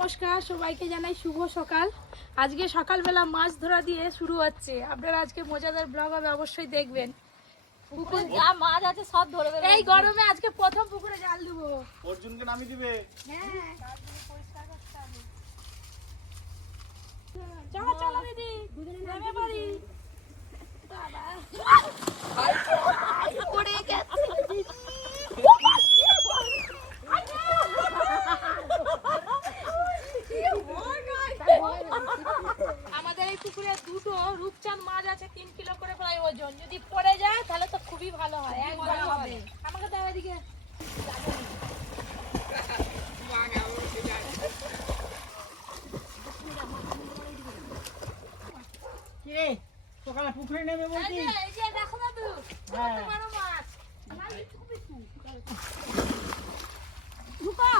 নমস্কার, সবাইকে জানাই শুভ সকাল। আজকে সকালবেলা মাছ ধরা দিয়ে শুরু হচ্ছে। আপনারা আজকে মজাদার ব্লগ হবে, অবশ্যই দেখবেন। পুকুরে যা মাছ আছে সব ধরে দেবে। এই গরমে আজকে প্রথম পুকুরে জাল দেব। অর্জুনকে নামিয়ে দিবে। হ্যাঁ, চলো চলো দিদি, নেমে পড়ি। বাবা পড়ে গেছে। আমাদের এই পুকুরে দুটো রূপচাঁদ মাছ আছে, 3 কিলো করে প্রায় ওজন। যদি পড়ে যায় তাহলে তো খুবই ভালো হয়, একবার হবে। আমাকে দাও এদিকে। কিরে সকালে পুকুরে নেমে বলছি এই যে দেখো দাদু, কত বড় মাছ। মাছ খুবই ঢুকা।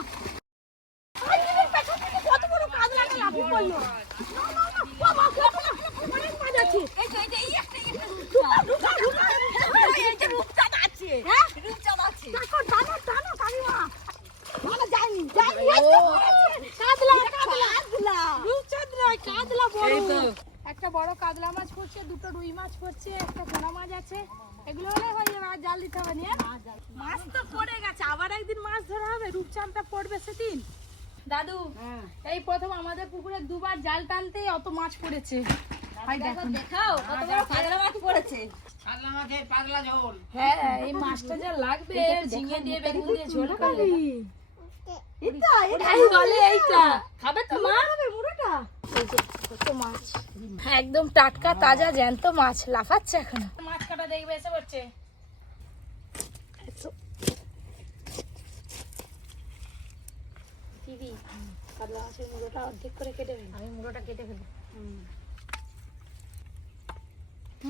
কত বড় কাজলাটা লাফি পড়লো। বাবা অনেক মাছ আছে। এই যে এই একটা ঢুকা এই যে রূপচাঁদ আছে। হ্যাঁ রূপচাঁদ আছে। টানো টানো টানো কালিমা। মানে যাই কাজলা রূপচাঁদ না, কাজলা বড়। একটা বড় কাতলা মাছ পড়ছে, দুটো রুই মাছ পড়ছে, একটা পোনা মাছ আছে। এগুলো হলে হয়ে যাবে, আর জাল দিতে হবে না। মাছ তো পড়ে গেছে, আবার একদিন মাছ ধরা হবে। রূপচাঁদটা পড়বে সেদিন। দাদু এই প্রথম আমাদের পুকুরে দুবার জাল টানতে অত মাছ পড়েছে। দেখাও কত বড় কাতলা মাছ পড়েছে। কাতলা মাছের পাতলা ঝোল। হ্যাঁ এই মাছটা যা লাগবে, ঝিঙে দিয়ে বেগুন দিয়ে ঝোল করলে। এটা বলে এইটা খাবে তো মা, খাবে মুড়োটা। এই যে কত মাছ, একদম টাটকা তাজা জ্যান্ত মাছ লাফাচ্ছে এখন। মাছ কাটা দেখবে এসে পড়ছে। দিদি কাতলা মাছের মুড়োটা অর্ধেক করে কেটে ফেলি। আমি মুড়োটা কেটে ফেলি।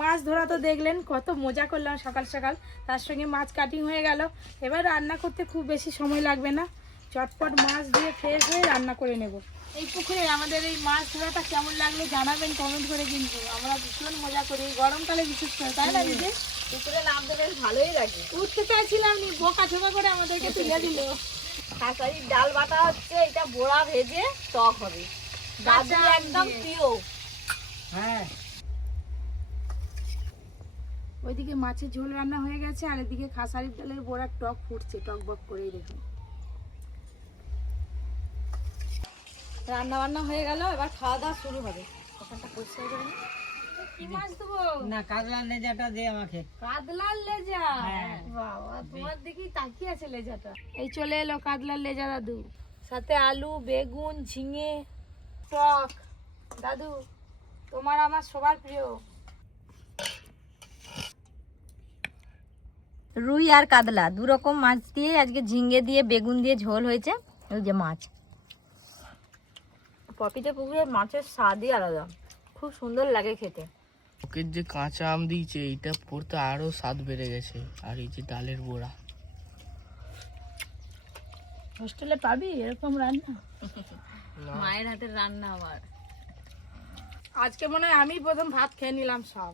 মাছ ধরা তো দেখলেন, কত মজা করলাম সকাল সকাল। তার সঙ্গে মাছ কাটিং হয়ে গেল। এবার রান্না করতে খুব বেশি সময় লাগবে না, চটপট মাছ দিয়ে ফ্রেশ হয়ে রান্না করে নেব। এই পুকুরে আমাদের এই মাছ ধরাটা কেমন লাগলো জানাবেন কমেন্ট করে। কিন্তু আমরা ভীষণ মজা করি গরমকালে, বিশেষ করে, তাই না দিদি? পুকুরে নামতে বেশ ভালোই লাগে। উঠতে চাইছিলাম নি, বোকা ঝোকা করে আমাদেরকে তুলে দিল। খাসারির ডাল বাটা হচ্ছে, এটা বড়া ভেজে টক হবে। দাদু একদম প্রিয়। হ্যাঁ ওইদিকে মাছের ঝোল রান্না হয়ে গেছে, আর এদিকে খাসারির ডালের বড়া টক ফুটছে, টক বক করেই দেখুন। রান্না বান্না হয়ে গেল, এবার খাওয়া দাওয়া শুরু হবে। ওখানটা পরিষ্কার করে নি। কি মাছ দেবো? না কাতলার লেজাটা দে আমাকে। কাতলার লেজা। বাবা তোমার দিকে তাকিয়ে আছে লেজাটা। এই চলে এলো কাতলার লেজা দাদু, সাথে আলু বেগুন ঝিঙে টক। দাদু তোমার আমার সবার প্রিয়। রুই আর কাতলা দু রকম মাছ দিয়ে আজকে ঝিঙ্গে দিয়ে বেগুন দিয়ে ঝোল হয়েছে। ওই যে মাছ, পপিতে পুকুরের মাছের স্বাদই আলাদা, খুব সুন্দর লাগে খেতে। ওকে যে কাঁচা আম দিয়েছে, এইটা পড়তে আরো স্বাদ বেড়ে গেছে। আর এই যে ডালের বড়া, হোস্টেলে পাবি এরকম রান্না? মায়ের হাতের রান্না আবার। আজকে মনে হয় আমি প্রথম ভাত খেয়ে নিলাম সব।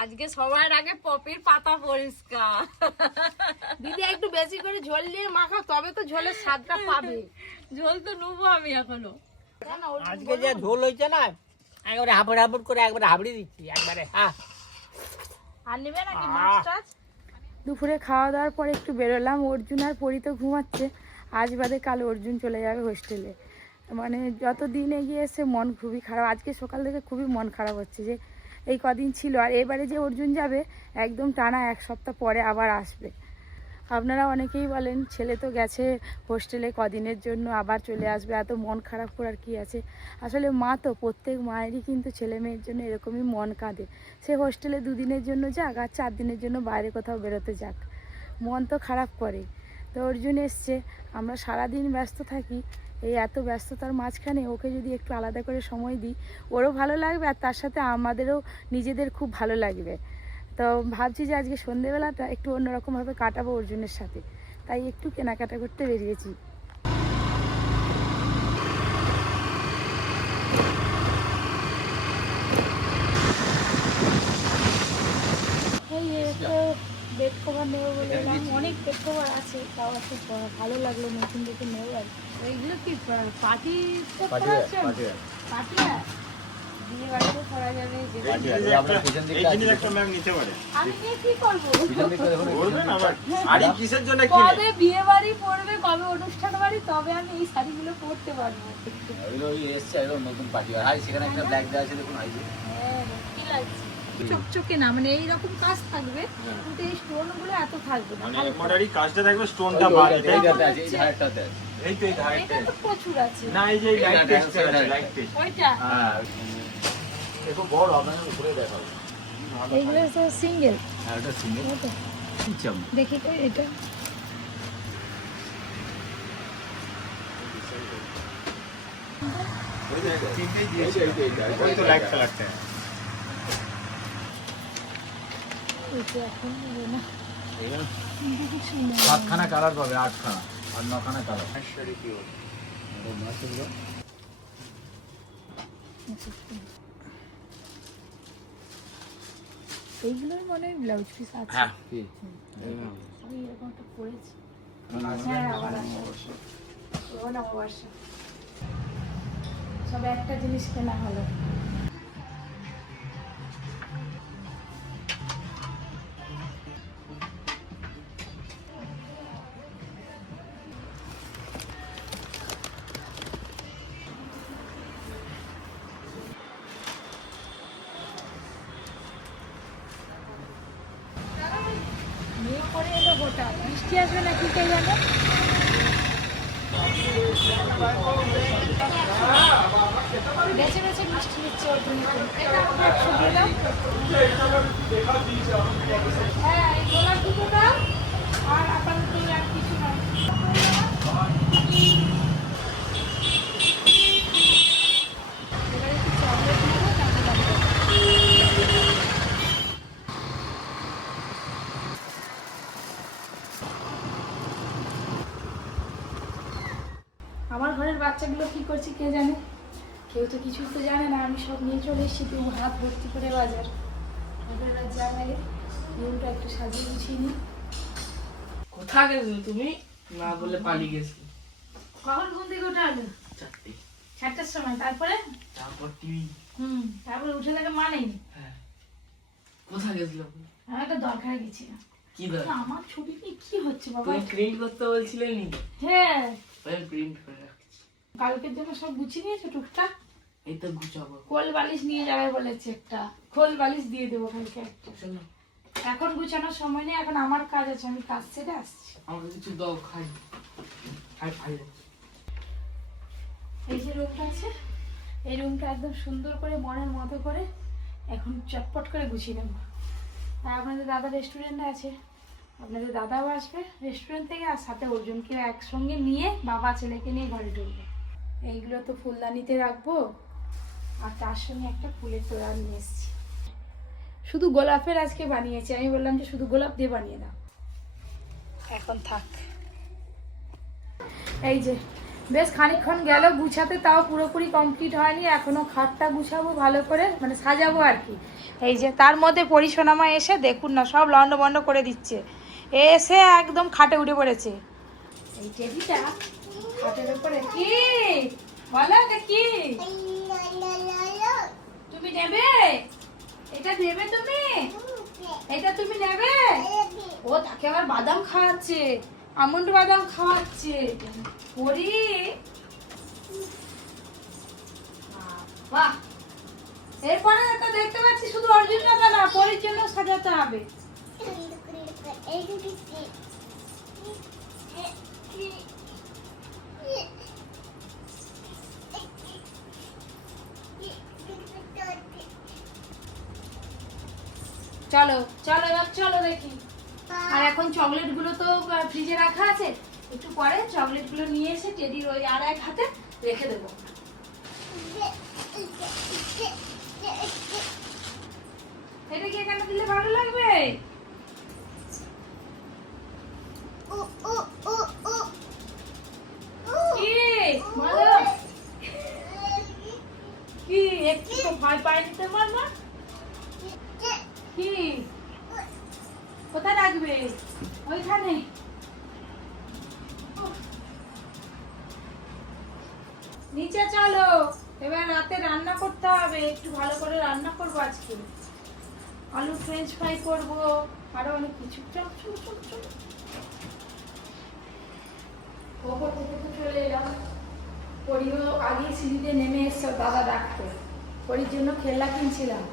আজকে সবার আগে পপির পাতা পরিষ্কার। দিদি একটু বেশি করে ঝোল দিয়ে মাখাও, তবে তো ঝোলের স্বাদটা পাবে। ঝোল তো নেবো আমি এখনো। আজকে যে ঝোল হয়েছে না, একবারে হাবড় হাবড় করে একবারে হাবড়ি দিচ্ছি একবারে। আর নেবে নাকি মাছ টাছ? দুপুরে খাওয়া দাওয়ার পরে একটু বেরোলাম। অর্জুন আর পরি তো ঘুমাচ্ছে। আজ বাদে কাল অর্জুন চলে যাবে হোস্টেলে। মানে যত দিন এগিয়ে এসে মন খুবই খারাপ। আজকে সকাল থেকে খুবই মন খারাপ হচ্ছে যে এই কদিন ছিল, আর এবারে যে অর্জুন যাবে একদম টানা 1 সপ্তাহ পরে আবার আসবে। আপনারা অনেকেই বলেন ছেলে তো গেছে হোস্টেলে কদিনের জন্য, আবার চলে আসবে, এত মন খারাপ করার কি আছে। আসলে মা তো, প্রত্যেক মায়েরই কিন্তু ছেলে মেয়ের জন্য এরকমই মন কাঁদে। সে হোস্টেলে 2 দিনের জন্য যাক আর 4 দিনের জন্য বাইরে কোথাও বেরোতে যাক, মন তো খারাপ করে। তো অর্জুন এসছে, আমরা সারাদিন ব্যস্ত থাকি। এই এত ব্যস্ততার মাঝখানে ওকে যদি একটু আলাদা করে সময় দিই, ওরও ভালো লাগবে, আর তার সাথে আমাদেরও নিজেদের খুব ভালো লাগবে। তো ভাবছি যে আজকে সন্ধেবেলাটা একটু অন্যরকমভাবে কাটাবো অর্জুনের সাথে, তাই একটু কেনাকাটা করতে বেরিয়েছি। বেড কভার নেবো বলে অনেক বেড কভার আছে, তাও একটু ভালো লাগলো নতুন দেখে নেবো আর এইগুলো কি পার্টি পাটিয়া পাটিয়া বিয়ে বাড়িতে করা যাবে যে আপনার পিছন দিকে এই জিনিস একটা ম্যাম নিতে পারে আমি নিয়ে কি করবো? পিছন দিকে দেখুন বলবেন আবার শাড়ি কিসের জন্য কিনে কবে বিয়ে বাড়ি পড়বে, কবে অনুষ্ঠান বাড়ি, তবে আমি এই শাড়িগুলো পরতে পারবো। এগুলো এসছে এগুলো নতুন পাটিয়া হাই সেখানে একটা ব্ল্যাক দেওয়া আছে দেখুন হাই হ্যাঁ, কি লাগছে? চকচকে না, মানে এইরকম কাজ থাকবে কিন্তু এই স্টোন গুলো এত থাকবে না। মানে এমব্রয়ডারি কাজটা থাকবে স্টোনটা বাড়ে তাই তো? এইটাতে আছে এই ধারটাতে আছে এই তো এই এটা ধারটা তো প্রচুর আছে। না এই যে লাইট এটা টেক্সচার আছে এটা লাইট টেক্সচার ওইটা হ্যাঁ একটু বড় আপনার উপরে দেখাবো এইগুলো তো সিঙ্গেল। হ্যাঁ এটা সিঙ্গেল চাম দেখি তো এটা ওই যে তিনটেই দিয়েছে ওই তো লাইট কালারটা এটা এখন নেবো না। খুব সুন্দর। 7খানা কালার পাবে 8খানা আর 9খানা কালার এইগুলোর মনে হয় ব্লাউজ পিস আছে। হ্যাঁ কি আমি এরকম একটা পরেছি। হ্যাঁ আবার আসে নববর্ষ সব একটা জিনিস কেনা হলো। মেয়ে করে এলো গোটা বৃষ্টি আসবে না কি কে জানে। বেছে বেছে মিষ্টি দিচ্ছে ওর জন্য। এটা আমাকে 100 দিয়ে দাও। হ্যাঁ এই গোলাপ দুটো দাও আর আপাতত আর কিছু না। এবারে একটু চকলেট নেবো তাতে দাম দেবো। আমার ঘরের বাচ্চাগুলো কি করছে কে জানে, কেউ তো কিছু তো জানে না। আমি সব নিয়ে চলে এসেছি, তবু হাত ভর্তি করে বাজার। এবার যা লাগে রুমটা একটু সাজিয়ে গুছিয়ে নিই। কোথায় গেছো তুমি? না বলে পালিয়ে গেছি। কখন ঘুম থেকে উঠে আলো? 4টার সময়। তারপরে তারপর টিভি। তারপরে উঠে থেকে মানেই। হ্যাঁ কোথায় গেছিল? আমি একটা দরকারে গেছিলাম। কি দরকার? আমার ছবি নিয়ে কি হচ্ছে বাবা? তুমি প্রিন্ট করতে বলছিলে নি? হ্যাঁ আমি প্রিন্ট করে রাখছি। কালকের জন্য সব গুছিয়ে নিয়েছো টুকটাক? এই তো গুছাবো। কোল বালিশ নিয়ে যাবে বলেছে একটা, খোল বালিশ দিয়ে দেবো কালকে একটা। শোনো এখন গুছানোর সময় নেই, এখন আমার কাজ আছে, আমি কাজ ছেড়ে আসছি। আমাকে কিছু দাও খাই। খাই খাই। এই যে রুমটা আছে, এই রুমটা একদম সুন্দর করে মনের মতো করে এখন চটপট করে গুছিয়ে নেব। আর আপনাদের দাদা রেস্টুরেন্টে আছে, আপনাদের দাদাও আসবে রেস্টুরেন্ট থেকে, আর সাথে অর্জুনকে একসঙ্গে নিয়ে বাবা ছেলেকে নিয়ে ঘরে ঢুকবে। এইগুলো তো ফুলদানিতে রাখবো, আর তার সঙ্গে একটা ফুলের তোড়া নিয়ে এসেছি। শুধু গোলাপের আজকে বানিয়েছি, আমি বললাম যে শুধু গোলাপ দিয়ে বানিয়ে দাও। এখন থাক। এই যে বেশ খানিকক্ষণ গেল গুছাতে, তাও পুরোপুরি কমপ্লিট হয়নি। এখনো খাটটা গুছাবো ভালো করে, মানে সাজাবো আর কি। এই যে তার মধ্যে পরিসোনামা এসে দেখুন না সব লন্ড বন্ড করে দিচ্ছে, এসে একদম খাটে উঠে পড়েছে। এই টেবিটা খাটের উপরে কি বলো, এটা কি তুমি নেবে? এটা নেবে তুমি? এটা তুমি নেবে? ও তাকে আবার বাদাম খাওয়াচ্ছে, আমন্ড বাদাম খাওয়াচ্ছে। পরি বাহ, এরপরে তো দেখতে পাচ্ছি শুধু অর্জুন দাদা না, পরির জন্য সাজাতে হবে। চলো চলো এবার চলো দেখি। আর এখন চকলেট গুলো তো ফ্রিজে রাখা আছে, একটু পরে চকলেট গুলো নিয়ে এসে টেডির ওই আর এক হাতে রেখে দেবো। এটা কি এখানে দিলে ভালো লাগবে? কি বলো, কি একটু তো ভয় পাইনি তোমার মা? কি কোথায় রাখবে? ওইখানে। নিচে চলো, এবার রাতে রান্না করতে হবে, একটু ভালো করে রান্না করবো আজকে। আলু ফ্রেঞ্চ ফ্রাই করবো, আরো অনেক কিছু। চল চল চল চল। ওপর থেকে তো চলে এলাম, পরিও আগে সিঁড়িতে নেমে এসছো দাদা ডাকতে, পরির জন্য খেলনা কিনছিলাম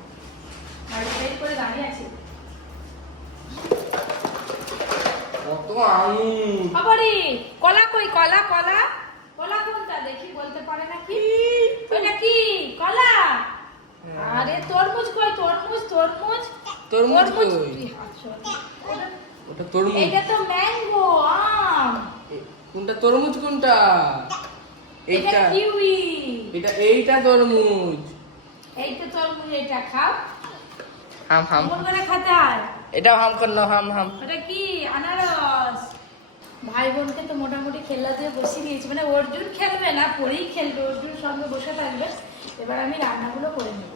আর ওয়েট করে দাঁড়িয়ে আছি। কত আঙুর! আবারই কলা কই? কলা কলা কলা কোনটা দেখি, বলতে পারে নাকি? ওইটা কি কলা? আরে তরমুজ কই? তরমুজ তরমুজ তরমুজ কই? আচ্ছা, ওটা তরমুজ। এটা তো ম্যাঙ্গো, আম। কোনটা তরমুজ কোনটা? এটা এইটা। কিউই। এইটা তরমুজ। এইটা তরমুজ, এটা খাও। হাম হাম। কেমন করে খেতে হয়? এটা হাম করলো, হাম হাম। ওটা কি? আনারস। ভাই বোনকে তো মোটামুটি খেলা দিয়ে বসিয়ে দিয়েছি, মানে অর্জুন খেলবে না, পরেই খেলবে, অর্জুন সঙ্গে বসে থাকবে। এবার আমি রান্নাগুলো করে নেব।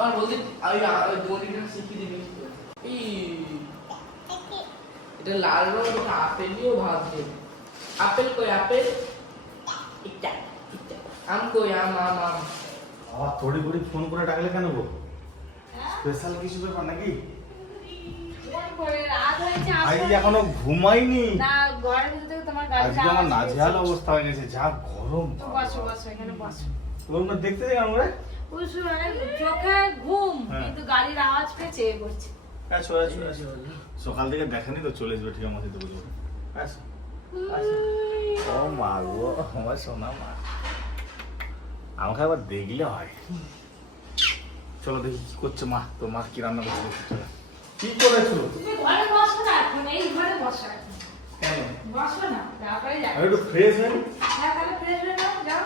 আর বলতে আমি দড়িটা শিখিয়ে দিবি। এটা লাল রং, এটা আপেল দিয়েও ভাত দেবে। আপেল কই? আপেল এটা এটা। আম কই? আম আম আম। আবার তড়ি ঘড়ি ফোন করে ডাকলে কেন গো? স্পেশাল কিছু ব্যাপার নাকি? ফোন করে রাত হয়েছে, আজ আসো। এখনো ঘুমাইনি। না, ঘরের ভিতর থেকে তোমার গাড়ি আজকে আমার নাজেহাল অবস্থা হয়ে গেছে, যা গরম। বসো বসো, এখানে বসো। তোমরা দেখতে যাই আমরা। বুঝছো, মানে চোখে ঘুম, হ্যাঁ। কিন্তু গাড়ির আওয়াজ পেয়ে চেয়ে পড়ছে। আসো আসো আসো। সকাল থেকে দেখানি তো, চলে আসবে ঠিক আমার সাথে বুঝবো। আসো আসো। ও মা গো, আমার সোনা মা, আমাকে আবার দেখলে হয়। চলো দেখি কি করছে মা। তোর মা কি রান্না করছে দেখি, চলো। কি করেছো? তুমি ঘরে বসো না এখন, এই ঘরে বসো এখন। কেন? বসো না, তারপরে যাও। আমি একটু ফ্রেশ হই। হ্যাঁ, তাহলে ফ্রেশ হয়ে নাও, যাও।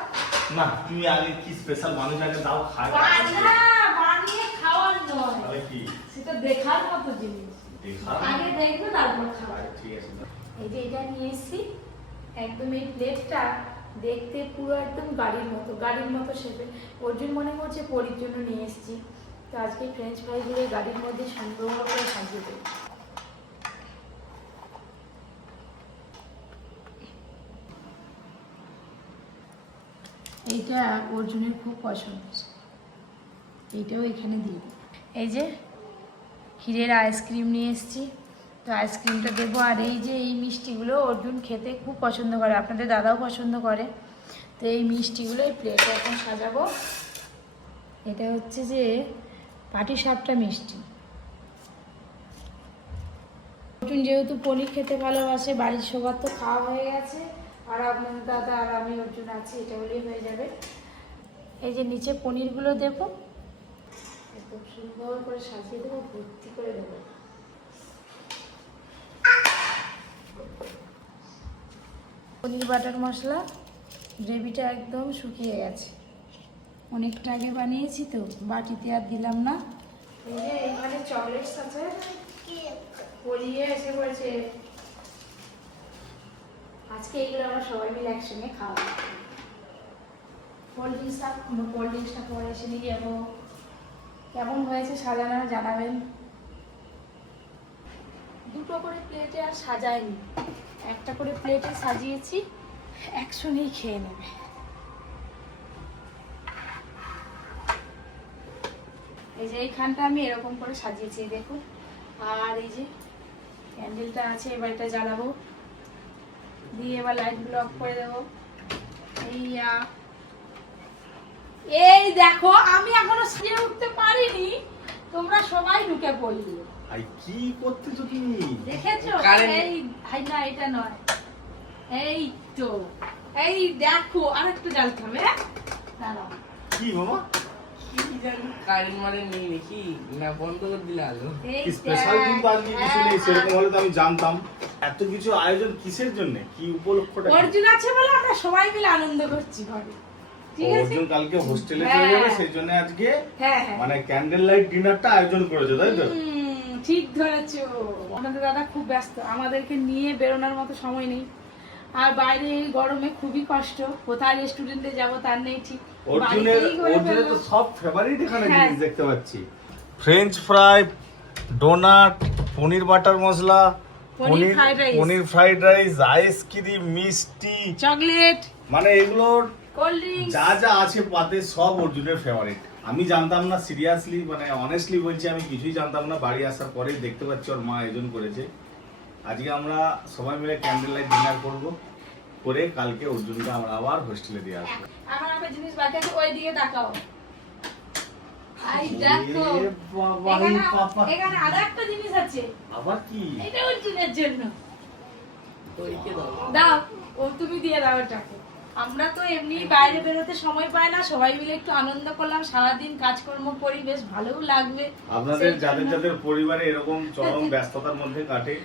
না, তুমি আগে কি স্পেশাল মানুষ আগে দাও, খাই। না, বানিয়ে খাওয়ার নয়, তাহলে কি সেটা দেখার মতো জিনিস। দেখা? আগে দেখবে তারপর খাবার। ঠিক আছে। এই যে এটা নিয়ে এসেছি, একদম এই প্লেটটা দেখতে পুরো একদম গাড়ির মতো শেপে। অর্জুন মনে করছে পরির জন্য নিয়ে এসেছি, তো আজকে ফ্রেঞ্চ ফ্রাইগুলো গাড়ির মধ্যে সুন্দর করে সাজিয়ে দেবো। এইটা অর্জুনের খুব পছন্দ, এইটাও এখানে দিয়ে দিই। এই যে ক্ষীরের আইসক্রিম নিয়ে এসেছি, তো আইসক্রিমটা দেবো। আর এই যে এই মিষ্টিগুলো অর্জুন খেতে খুব পছন্দ করে, আপনাদের দাদাও পছন্দ করে, তো এই মিষ্টিগুলো এই প্লেটে এখন সাজাবো। এটা হচ্ছে যে পাটিসাপটা মিষ্টি। অর্জুন যেহেতু পনির খেতে ভালোবাসে, বাড়ির সবার তো খাওয়া হয়ে গেছে, আর আপনাদের দাদা আর আমি অর্জুন আছি, এটা হলেই হয়ে যাবে। এই যে নিচে পনিরগুলো দেবো, একদম সুন্দর করে সাজিয়ে দেবো, ভর্তি করে দেবো। পনির বাটার মশলা গ্রেভিটা একদম শুকিয়ে গেছে, অনেকটা আগে বানিয়েছি তো, বাটিতে আর দিলাম না। এই যে এইখানে চকলেটস আছে, পরিয়ে এসে পড়েছে। আজকে এইগুলো আমরা সবাই মিলে একসঙ্গে খাওয়া। কোল্ড ড্রিঙ্কসটা পরে এসে নিয়ে যাবো। কেমন হয়েছে সাজানো জানাবেন। দুটো করে প্লেটে আর সাজাইনি, একটা করে প্লেটে সাজিয়েছি, একসঙ্গেই খেয়ে নেবে। এই যে এইখানটা আমি এরকম করে সাজিয়েছি দেখুন, আর এই যে ক্যান্ডেলটা আছে, এবার এটা জ্বালাবো, দিয়ে এবার লাইটগুলো অফ করে দেবো। এই দেখো, আমি এখনো সাজিয়ে উঠতে পারিনি, তোমরা সবাই ঢুকে পড়লি। আই কি করতেছো তুমি? দেখেছো? কারেন্ট- এই হাই না, এটা নয়, এই তো, এই দেখো আরেকটু জ্বালতে হবে। দাঁড়াও, কি বাবা? কারেন্ট মানে নেই নাকি? না বন্ধ করে দিলে আলো। এই স্পেশাল কিন্তু আজকে কিছু নেই, সেরকম হলে তো আমি জানতাম। এত কিছু আয়োজন কিসের জন্য, কি উপলক্ষটা কি? অর্জুন আছে বলে আমরা সবাই মিলে আনন্দ করছি ঘরে, ঠিক আছে? অর্জুন কালকে হোস্টেলে হ্যাঁ। চলে যাবে, সেই জন্য আজকে হ্যাঁ হ্যাঁ, মানে ক্যান্ডেল লাইট ডিনারটা আয়োজন করেছে, তাই তো? ঠিক ধরেছো। আমাদের দাদা খুব ব্যস্ত, আমাদেরকে নিয়ে বেরোনোর মতো সময় নেই, আর বাইরে এই গরমে খুবই কষ্ট, কোথায় রেস্টুরেন্টে যাব তার নেই ঠিক। অর্জুনের বাড়িতেই করে অর্জুনের তো ফেলবো। সব ফেভারিট এখানে হ্যাঁ। জিনিস দেখতে পাচ্ছি। ফ্রেঞ্চ ফ্রাই, ডোনাট, পনির বাটার মশলা, পনির ফ্রাইড রাইস, পনির ফ্রাইড রাইস, আইসক্রিম, মিষ্টি, চকলেট, মানে এগুলোর কোল্ড ড্রিঙ্কস, যা যা আছে পাতে সব অর্জুনের ফেভারিট। আমি জানতাম না, সিরিয়াসলি মানে অনেস্টলি বলছি, আমি কিছুই জানতাম না। বাড়ি আসার পরেই দেখতে পাচ্ছি ওর মা আয়োজন করেছে। আজকে আমরা সবাই মিলে ক্যান্ডেল লাইট ডিনার করব, করে কালকে অর্জুনকে আমরা আবার হোস্টেলে দিয়ে আসবো। এখন একটা জিনিস বাকি আছে, ওই দিকে তাকাও। আই দেখো, ওরে বাবা, এই বাবা। এখানে আরো একটা জিনিস আছে, আবার কি? এটা অর্জুনের জন্য। ওইকে দাও। দাও, ও তুমি দিয়ে দাও এটাকে। আমরা তো এমনি বাইরে বেরোতে সময় পাই না, সবাই মিলে একটু আনন্দ করলাম, সারাদিন কাজকর্ম করি, বেশ ভালোও লাগবে। আপনাদের সেই যাদের জন্য- যাদের পরিবারে এরকম চরম ব্যস্ততার মধ্যে কাটে,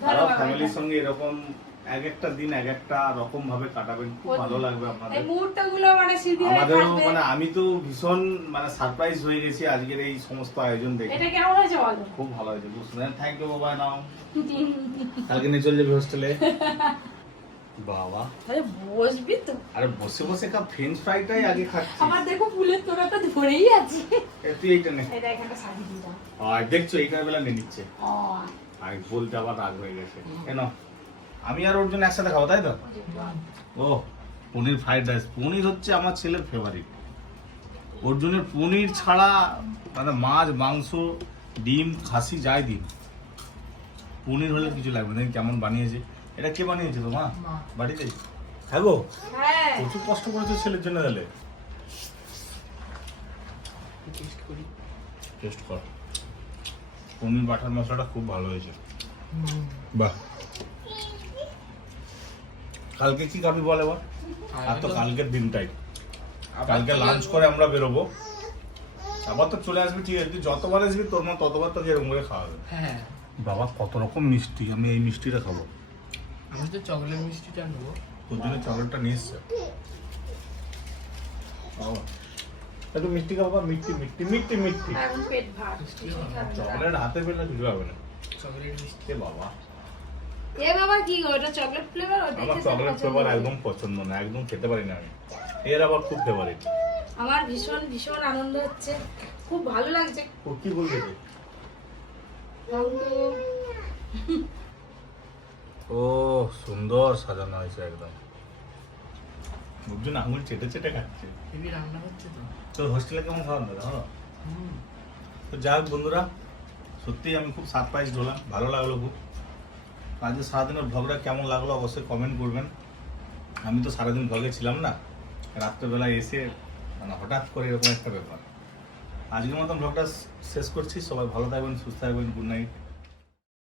তারা ফ্যামিলির সঙ্গে এরকম এক একটা দিন এক একটা রকম ভাবে কাটাবেন, খুব ভালো লাগবে এই আপনাদের। মুহূর্তগুলো মানে স্মৃতি হয়ে আমাদেরও থাকবে। মানে আমি তো ভীষণ মানে সারপ্রাইজ হয়ে গেছি আজকের এই সমস্ত আয়োজন দেখে। এটা কেমন হয়েছে বলো? খুব ভালো হয়েছে, বুঝলেন? থ্যাংক ইউ বাবা। নাও কালকে নিয়ে চলে যাবে হোস্টেলে। বাবা, আরে বসবি তো? আরে বসে বসে কাপ ফ্রেঞ্চ ফ্রাইটাই আগে খাচ্ছি। আমার দেখো ফুলের তোড়াটা ধরেই আছে। তুই এইটা নে। এটা এখানটা সাজিয়ে দিয়ে দাও। আর দেখছো এইটার বেলা নিয়ে নিচ্ছে। ও, আর বলতে আবার রাগ হয়ে গেছে কেন? আমি আর অর্জুন একসাথে খাবো, তাই তো? ও পনির ফ্রাইড রাইস। পনির হচ্ছে আমার ছেলের ফেভারিট। অর্জুনের পনির ছাড়া মানে মাছ, মাংস, ডিম, খাসি যাই দিন, পনির হলে কিছু লাগবে না। কেমন বানিয়েছে? এটা কে বানিয়েছে তো মা? মা। বাড়িতে? হ্যাঁ গো, হ্যাঁ। প্রচুর কষ্ট করেছে ছেলের জন্য। তাহলে টেস্ট করি। টেস্ট কর। পনির বাটার মশলাটা খুব ভালো হয়েছে। বাহ। কালকে কি খাবি বল এবার? আর তো কালকের দিনটাই, কালকে লাঞ্চ করে আমরা বেরোবো। আবার তো চলে আসবি, ঠিক আছে? তুই যতবার আসবি তোর মা ততবার তোকে এরকম করে খাওয়াবে। হ্যাঁ, বাবা কত রকম মিষ্টি, আমি এই মিষ্টিটা খাবো। আমি তো চকলেট মিষ্টিটা নেবো। তোর জন্য চকলেটটা নিয়ে এসছে। বাবা, একটু মিষ্টি খাবো, মিষ্টি মিষ্টি মিষ্টি মিষ্টি। এখন পেট ভার। চকলেট হাতে পেলে কিছু হবে না। চকলেট মিষ্টি। এ বাবা, এ বাবা কি গো, এটা চকলেট ফ্লেভার? ওটা আমার চকলেট ফ্লেভার একদম পছন্দ না, একদম খেতে পারি না আমি। এর আবার খুব ফেভারিট। আমার ভীষণ ভীষণ আনন্দ হচ্ছে, খুব ভালো লাগছে। ও কি বলবে? ও সুন্দর সাজানো হয়েছে একদম। অর্জুন আঙুল চেটে চেটে খাচ্ছে। হেভি রান্না হচ্ছে তো। তোর হোস্টেলে কেমন খাওয়া দাওয়া? ভালো? তো যাই হোক বন্ধুরা, সত্যিই আমি খুব সারপ্রাইজড হলাম, ভালো লাগলো খুব। আজকে সারাদিনের ভ্লগটা কেমন লাগলো অবশ্যই কমেন্ট করবেন। আমি তো সারাদিন ভ্লগে ছিলাম না, রাত্রেবেলায় এসে মানে হঠাৎ করে এরকম একটা ব্যাপার। আজকের মতন ভ্লগটা শেষ করছি। সবাই ভালো থাকবেন, সুস্থ থাকবেন। Good night.